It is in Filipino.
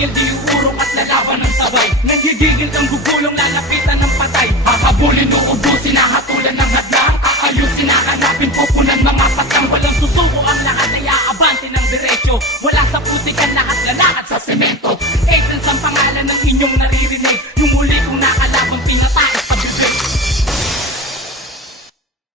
tigil, di uurong at lalaban ng sabay. Nanggigigil kang gugulong, lalapitan ng patay. Hahabulin, uubusin, hahatulan ng hadlang. Aayusin, hahanapin, pupunan mga patang. Walang susuko, ang lahat ay aabante ng diretsyo. Wala sa putikan, lahat lalakad sa semento. Essence ang pangalan ng inyong naririnig. Yung huli